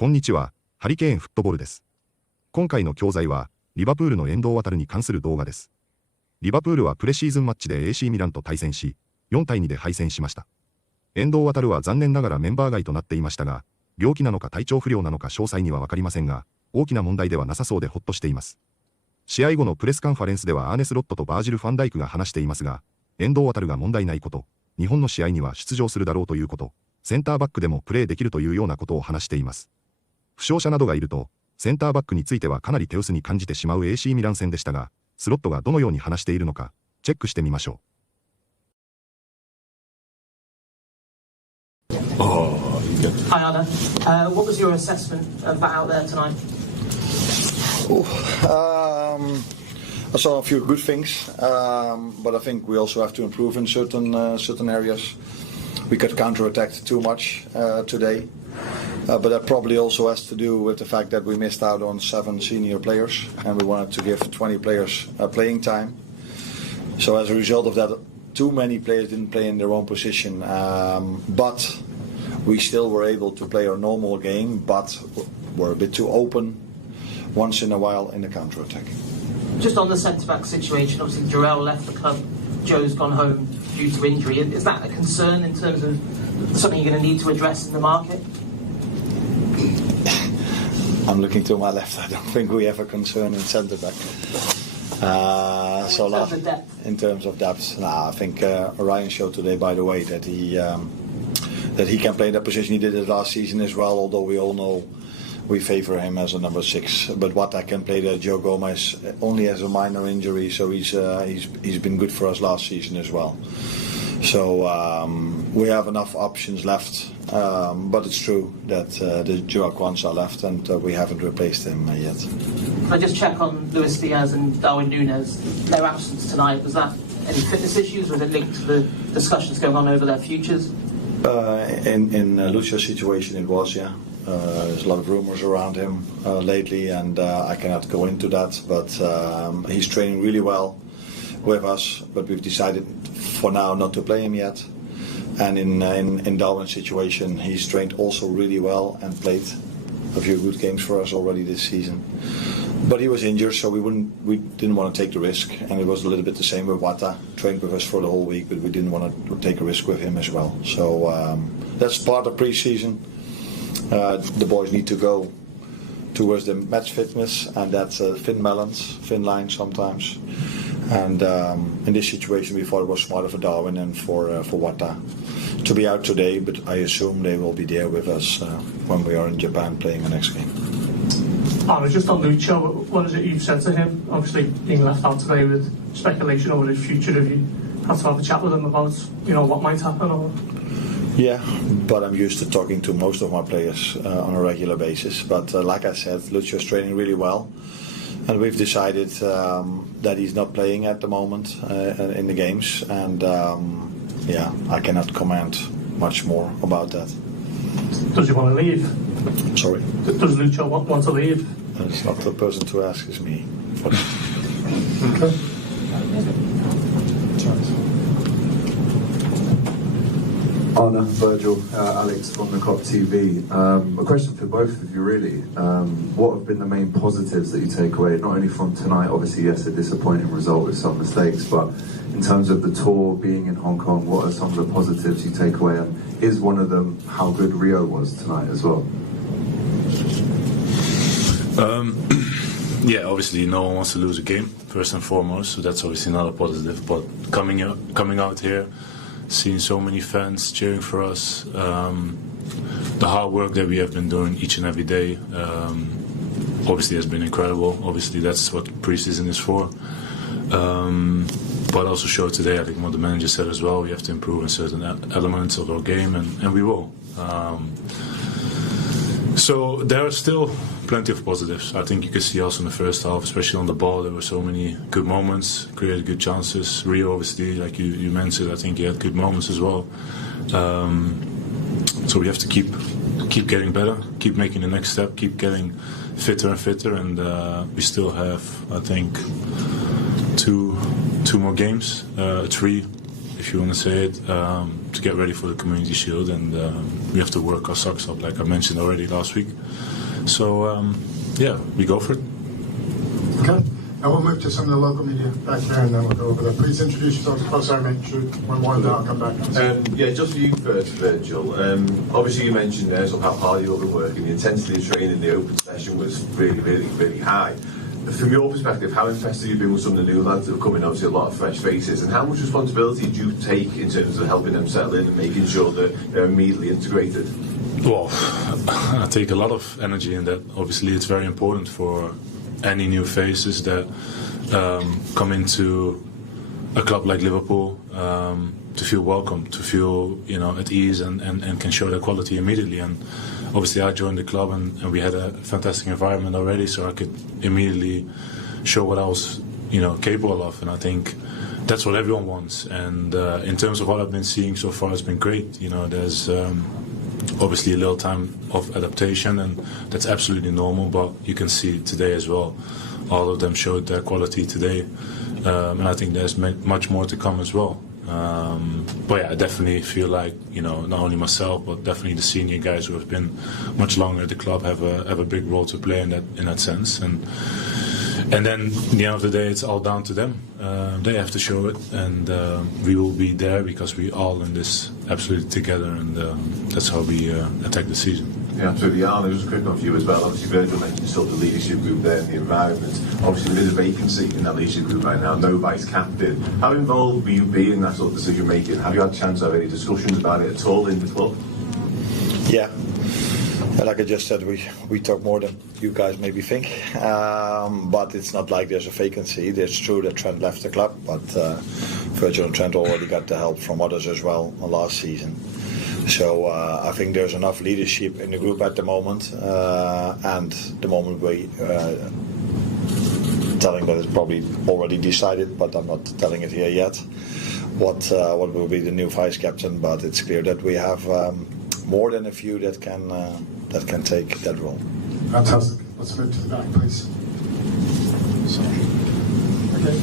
こんにちは、ハリケーンフットボールです。今回の教材は、リバプールの遠藤航に関する動画です。リバプールはプレシーズンマッチで AC ミランと対戦し、4対2で敗戦しました。遠藤航は残念ながらメンバー外となっていましたが、病気なのか体調不良なのか詳細にはわかりませんが、大きな問題ではなさそうでほっとしています。試合後のプレスカンファレンスではアーネスロットとバージルファンダイクが話していますが、遠藤航が問題ないこと、日本の試合には出場するだろうということ、センターバックでもプレーできるというようなことを話しています。負傷者などがいると、センターバックについてはかなり手薄に感じてしまう AC ミラン戦でしたが、スロットがどのように話しているのか、チェックしてみましょう。Hi Arne, what was your assessment of that out there tonight? I saw a few good things, but I think we also have to improve in certain areas. We got counter-attacked too much today, but that probably also has to do with the fact that we missed out on 7 senior players, and we wanted to give 20 players playing time. So as a result of that, too many players didn't play in their own position, but we still were able to play our normal game, but were a bit too open once in a while in the counter-attack. Just on the centre-back situation, obviously Jarrell left the club, Joe's gone home due to injury. Is that a concern in terms of something you're going to need to address in the market? I'm looking to my left. I don't think we have a concern in centre-back. In terms of depth, I think Ryan showed today, by the way, that he can play that position. He did it last season as well, although we all know we favour him as a number 6. But Wata can play there. Joe Gomez only has a minor injury, so he's been good for us last season as well. So we have enough options left, but it's true that the Joao Kwanzaa left and we haven't replaced him yet. Can I just check on Luis Diaz and Darwin Núñez? Their absence tonight, was that any fitness issues? Was it linked to the discussions going on over their futures? In Lucia's situation, it was, yeah. There's a lot of rumours around him lately, and I cannot go into that. But he's training really well with us, but we've decided for now not to play him yet. And in Darwin's situation, he's trained also really well and played a few good games for us already this season. But he was injured, so we didn't want to take the risk, and it was a little bit the same with Wata. Trained with us for the whole week, but we didn't want to take a risk with him as well. So that's part of pre-season. The boys need to go towards the match fitness, and that's thin line sometimes. And in this situation, we thought it was smarter for Darwin and for Wata to be out today, but I assume they will be there with us when we are in Japan playing the next game. Just on Lucho, what is it you've said to him? Obviously, being left out today with speculation over his future, have you had to have a chat with him about, what might happen? Or? Yeah, but I'm used to talking to most of my players on a regular basis. But like I said, Lucio's training really well. And we've decided that he's not playing at the moment in the games. And I cannot comment much more about that. Does he want to leave? Sorry? Does Lucho want to leave? It's not the person to ask, it's me. Okay. Arne, Virgil, Alex from the COP TV. A question for both of you really. What have been the main positives that you take away, not only from tonight, obviously yes, a disappointing result with some mistakes, but in terms of the tour, being in Hong Kong, what are some of the positives you take away, and is one of them how good Rio was tonight as well? Yeah, obviously no one wants to lose a game, first and foremost, so that's obviously not a positive, but coming out here, seeing so many fans cheering for us, the hard work that we have been doing each and every day obviously has been incredible. Obviously that's what pre-season is for, but also showed today, I think what the manager said as well, we have to improve in certain elements of our game, and we will. So there are still plenty of positives. I think you could see also in the first half, especially on the ball, there were so many good moments, created good chances. Rio, obviously, like you mentioned, I think he had good moments as well. So we have to keep getting better, keep making the next step, keep getting fitter and fitter, and we still have, I think, two more games, 3 if you want to say it, to get ready for the Community Shield, and we have to work our socks off, like I mentioned already last week. So yeah, we go for it. Okay. Now we'll move to some of the local media back here, and then we'll go over there. Please introduce yourselves. Oh, sorry, mate. One more, and then I'll come back. Yeah, just for you first, Virgil. Obviously, you mentioned there how hard you've been working. The intensity of training in the open session was really high. From your perspective, how impressed have you been with some of the new lads that have come in? Obviously, a lot of fresh faces. And how much responsibility do you take in terms of helping them settle in and making sure that they're immediately integrated? Well, I take a lot of energy in that. Obviously, it's very important for any new faces that come into a club like Liverpool to feel welcome, to feel at ease and can show their quality immediately. And obviously I joined the club and we had a fantastic environment already, so I could immediately show what I was capable of. And I think that's what everyone wants. And in terms of what I've been seeing so far, it's been great. There's obviously a little time of adaptation, and that's absolutely normal, but you can see today as well, all of them showed their quality today, and I think there's much more to come as well. But yeah, I definitely feel like not only myself but definitely the senior guys who have been much longer at the club have a big role to play in that sense. And then at the end of the day, it's all down to them. They have to show it, and we will be there because we all in this absolutely together, and that's how we attack the season. Yeah, absolutely. Arne, just a quick one for you as well. Obviously, Virgil mentioned still the leadership group there in the environment. Obviously, there is a vacancy in that leadership group right now, no vice captain. How involved will you be in that sort of decision making? Have you had a chance to have any discussions about it at all in the club? Yeah. Like I just said, we talk more than you guys maybe think, but it's not like there's a vacancy. It's true that Trent left the club, but Virgil and Trent already got the help from others as well last season. So I think there's enough leadership in the group at the moment, and the moment we telling that it's probably already decided, but I'm not telling it here yet. What will be the new vice captain? But it's clear that we have more than a few that can take that role. Fantastic. Let's move to the back, please. Okay,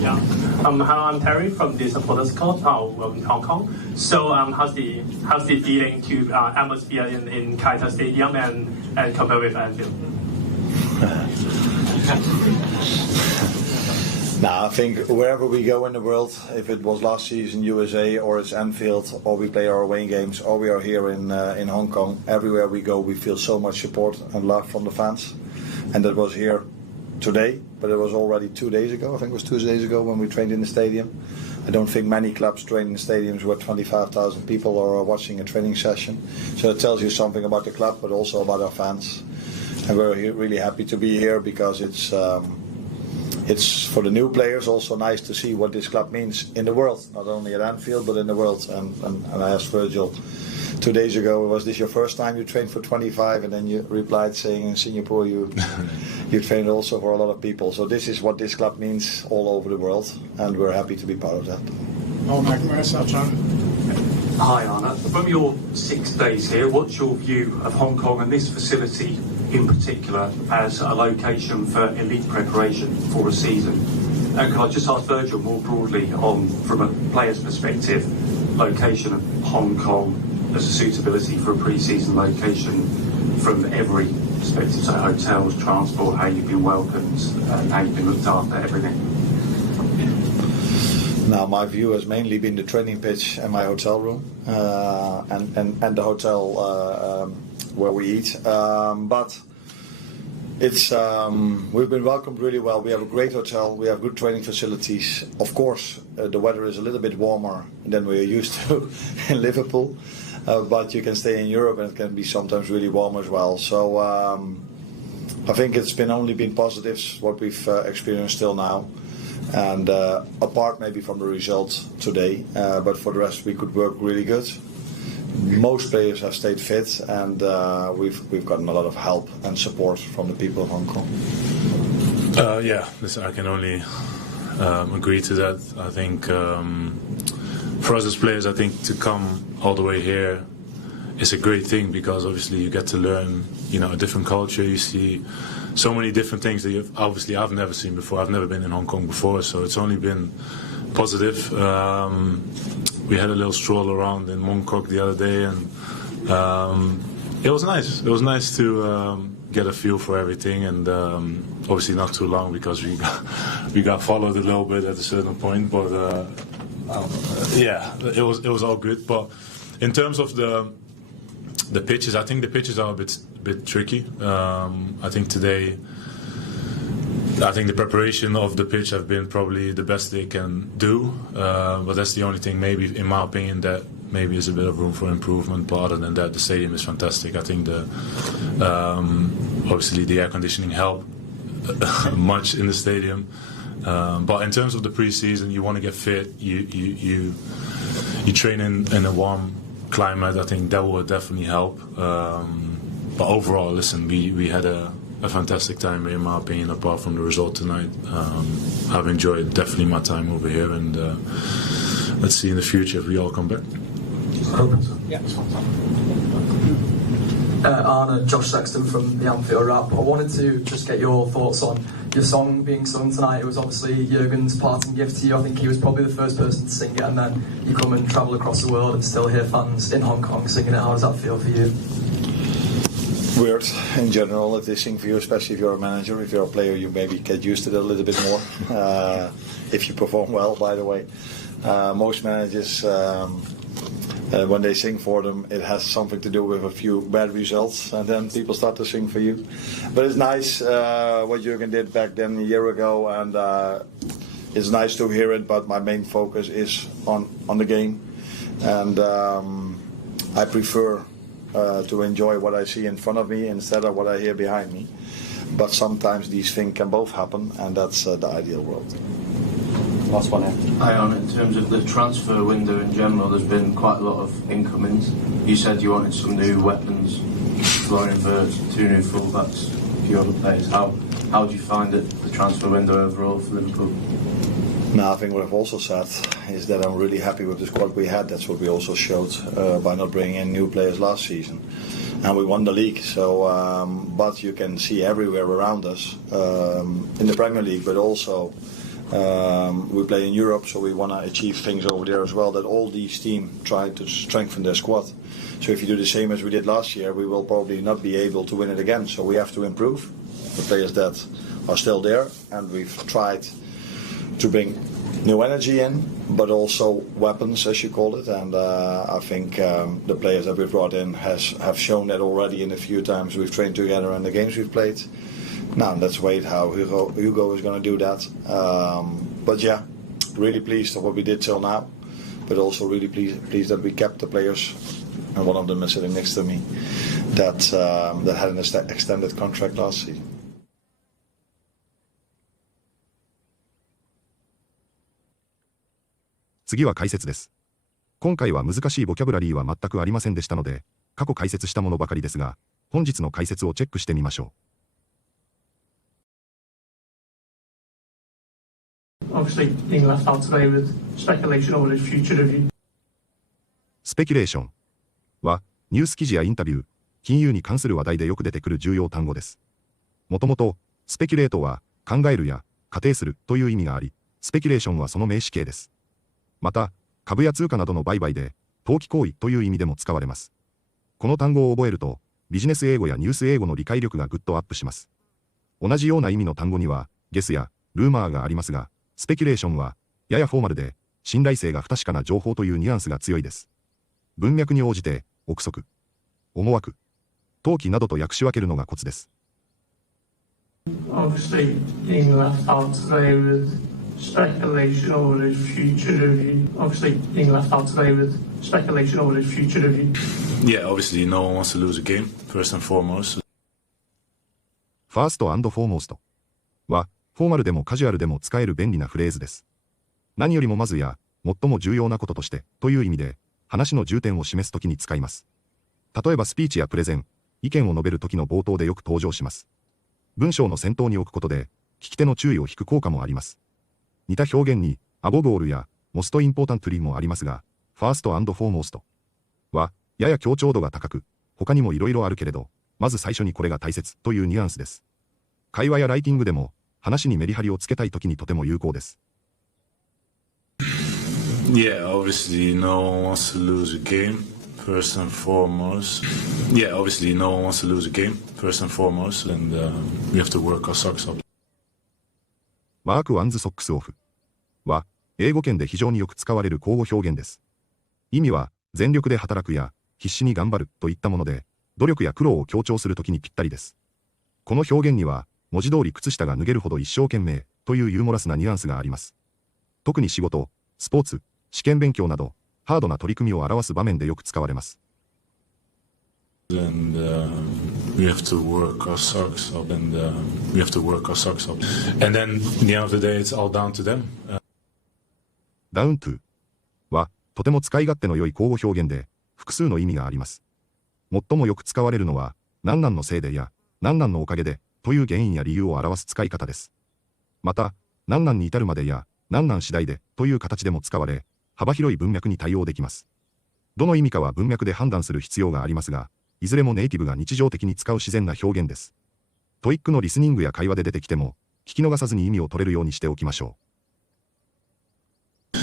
Yeah. Hello, I'm Terry from the supporters club in Hong Kong. So how's the feeling to atmosphere in Qatar Stadium and compare with Anfield? Now, I think wherever we go in the world, if it was last season USA or it's Anfield or we play our away games or we are here in Hong Kong, everywhere we go we feel so much support and love from the fans. And that was here today, but it was already 2 days ago. I think it was 2 days ago when we trained in the stadium. I don't think many clubs train in stadiums where 25,000 people are watching a training session. So it tells you something about the club, but also about our fans. And we're really happy to be here because it's for the new players also nice to see what this club means in the world, not only at Anfield but in the world. And I asked Virgil 2 days ago, was this your first time you trained for 25? And then you replied saying in Singapore you trained also for a lot of people. So this is what this club means all over the world, and we're happy to be part of that. Hi Arne, from your 6 days here, what's your view of Hong Kong and this facility in particular as a location for elite preparation for a season? And can I just ask Virgil more broadly from a player's perspective, location of Hong Kong as a suitability for a pre-season location from every perspective, so hotels, transport, how you've been welcomed, and how you've been looked after, everything? Now, my view has mainly been the training pitch and my hotel room, and the hotel where we eat. But it's we've been welcomed really well. We have a great hotel. We have good training facilities. Of course, the weather is a little bit warmer than we're used to in Liverpool, but you can stay in Europe and it can be sometimes really warm as well. So I think it's only been positives what we've experienced till now. And apart maybe from the result today, but for the rest we could work really good. Most players have stayed fit, and we've gotten a lot of help and support from the people of Hong Kong. Yeah, listen, I can only agree to that. I think for us as players, I think to come all the way here is a great thing because obviously you get to learn, a different culture. You see so many different things that I've never seen before. I've never been in Hong Kong before, so it's only been positive. We had a little stroll around in Mongkok the other day, and it was nice. It was nice to get a feel for everything, and obviously not too long because we got followed a little bit at a certain point. But yeah, it was all good. But in terms of the pitches, I think the pitches are a bit tricky. I think today, I think the preparation of the pitch have been probably the best they can do, but that's the only thing, maybe in my opinion, that maybe is a bit of room for improvement. But other than that, the stadium is fantastic. I think obviously the air conditioning helped much in the stadium, but in terms of the preseason, you want to get fit. You train in a warm climate. I think that will definitely help. But overall, listen, we had a fantastic time, in my opinion, apart from the result tonight. I've enjoyed definitely my time over here, and let's see in the future if we all come back. Arne, Josh Sexton from the Anfield Rap. I wanted to just get your thoughts on your song being sung tonight. It was obviously Jurgen's parting gift to you. I think he was probably the first person to sing it, and then you come and travel across the world and still hear fans in Hong Kong singing it. How does that feel for you? Weird in general if they sing for you, especially if you're a manager. If you're a player, you maybe get used to it a little bit more. If you perform well, by the way. Most managers, when they sing for them, it has something to do with a few bad results, and then people start to sing for you. But it's nice what Jurgen did back then a year ago, and it's nice to hear it, but my main focus is on the game. And I prefer to enjoy what I see in front of me instead of what I hear behind me. But sometimes these things can both happen, and that's the ideal world. Last one here. Hi, Arne. In terms of the transfer window in general, there's been quite a lot of incomings. You said you wanted some new weapons, Florian Wirtz, 2 new fullbacks, a few other players. How do you find it, the transfer window overall for Liverpool? No, I think what I've also said is that I'm really happy with the squad we had. That's what we also showed by not bringing in new players last season. And we won the league. So, but you can see everywhere around us, in the Premier League, but also we play in Europe, so we want to achieve things over there as well, that all these teams try to strengthen their squad. So if you do the same as we did last year, we will probably not be able to win it again. So we have to improve the players that are still there, and we've tried to bring new energy in, but also weapons, as you call it. And I think the players that we've brought in have shown that already in a few times we've trained together and the games we've played. Now let's wait how Hugo is going to do that. But yeah, really pleased with what we did till now, but also really pleased that we kept the players, and one of them is sitting next to me, that had an extended contract last season. 次は解説です。今回は難しいボキャブラリーは全くありませんでしたので、過去解説したものばかりですが、本日の解説をチェックしてみましょう。Obviously being left out today with speculation over his future review. スペキュレーションは、ニュース記事やインタビュー、金融に関する話題でよく出てくる重要単語です。もともと、スペキュレートは、考えるや、仮定するという意味があり、スペキュレーションはその名詞形です。また、株や通貨などの売買で、投機行為という意味でも使われます。この単語を覚えると、ビジネス英語やニュース英語の理解力がぐっとアップします。同じような意味の単語には、ゲスやルーマーがありますが、スペキュレーションは、ややフォーマルで、信頼性が不確かな情報というニュアンスが強いです。文脈に応じて、憶測、思惑、投機などと訳し分けるのがコツです。Obviously being left out today with speculation over his future review. Obviously being left out today with speculation over his future review. Yeah, obviously no one wants to lose a game, first and foremost. ファースト&フォーモーストは、フォーマルでもカジュアルでも使える便利なフレーズです。何よりもまずや、最も重要なこととしてという意味で、話の重点を示すときに使います。例えばスピーチやプレゼン、意見を述べるときの冒頭でよく登場します。文章の先頭に置くことで、聞き手の注意を引く効果もあります。似た表現に、アボブオールや、モストインポータントリーもありますが、ファースト&フォーモーストは、やや強調度が高く、他にも色々あるけれど、まず最初にこれが大切というニュアンスです。会話やライティングでも、話にメリハリをつけたいときにとても有効です。Yeah, obviously no one wants to lose a game, first and foremost. Yeah, obviously no one wants to lose a game, first and foremost, and we have to work our socks off. ワークワンズソックスオフは、英語圏で非常によく使われる口語表現です。意味は、全力で働くや、必死に頑張るといったもので、努力や苦労を強調するときにぴったりです。この表現には、文字通り靴下が脱げるほど一生懸命というユーモラスなニュアンスがあります。特に仕事、スポーツ、試験勉強など、ハードな取り組みを表す場面でよく使われます。And we have to work our socks up, and we have to work our socks up. And then, at the end of the day, it's all down to them. Down to は、とても使い勝手の良い口語表現で、複数の意味があります。最もよく使われるのは、何々のせいでや、何々のおかげで、という原因や理由を表す使い方です。また、何々に至るまでや、何々次第で、という形でも使われ、幅広い文脈に対応できます。どの意味かは文脈で判断する必要がありますが、いずれもネイティブが日常的に使う自然な表現です。トイックのリスニングや会話で出てきても、聞き逃さずに意味を取れるようにしておきましょう。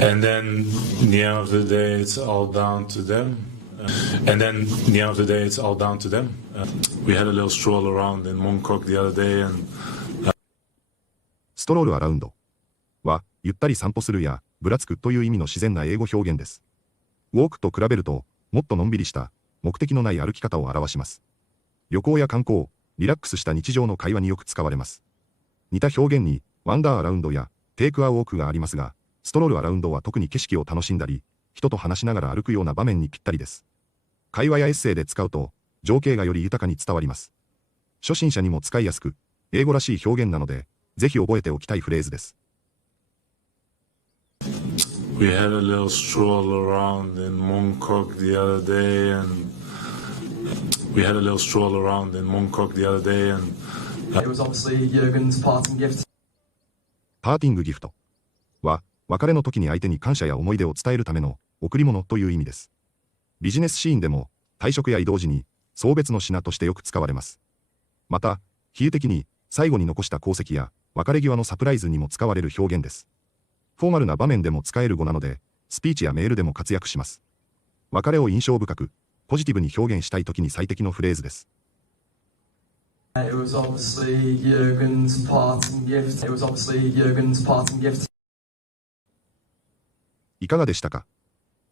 And then, at the end of the day, it's all down to them. And then, at the end of the day, it's all down to them. We had a little stroll around in Mongkok the other day, and ストロールアラウンドは、ゆったり散歩するや、ぶらつくという意味の自然な英語表現です。ウォークと比べると、もっとのんびりした、目的のない歩き方を表します。旅行や観光、リラックスした日常の会話によく使われます。似た表現に、ワンダーアラウンドや、テイクアウォークがありますが、ストロールアラウンドは特に景色を楽しんだり、人と話しながら歩くような場面にぴったりです。会話やエッセイで使うと、情景がより豊かに伝わります。初心者にも使いやすく、英語らしい表現なので、ぜひ覚えておきたいフレーズです。We had a little stroll around in Mongkok the other day, and we had a little stroll around in Mongkok the other day, and it was obviously Jürgen's parting gift. パーティングギフトは、別れの時に相手に感謝や思い出を伝えるための贈り物という意味です。ビジネスシーンでも退職や移動時に送別の品としてよく使われます。また、比喩的に最後に残した功績や別れ際のサプライズにも使われる表現です。フォーマルな場面でも使える語なので、スピーチやメールでも活躍します。別れを印象深く、ポジティブに表現したい時に最適のフレーズです。It was obviously Jürgen's parting gift. It was obviously Jürgen's parting gift. いかがでしたか？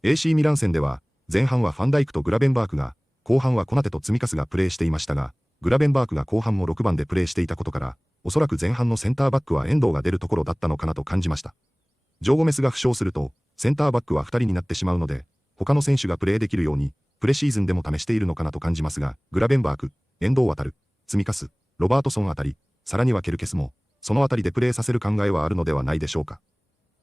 AC ミラン戦では、前半はファンダイクとグラベンバークが、後半はコナテとツミカスがプレーしていましたが、グラベンバークが後半も6番でプレーしていたことから、おそらく前半のセンターバックは遠藤が出るところだったのかなと感じました。ジョー・ゴメスが負傷すると、センターバックは2人になってしまうので、他の選手がプレーできるように、プレシーズンでも試しているのかなと感じますが、グラベンバーク、遠藤航、ツミカス、ロバートソンあたり、さらにはケルケスも、そのあたりでプレーさせる考えはあるのではないでしょうか。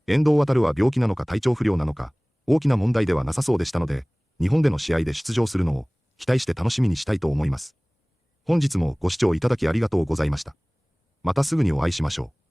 遠藤航は病気なのか体調不良なのか、大きな問題ではなさそうでしたので、日本での試合で出場するのを、期待して楽しみにしたいと思います。本日もご視聴いただきありがとうございました。またすぐにお会いしましょう。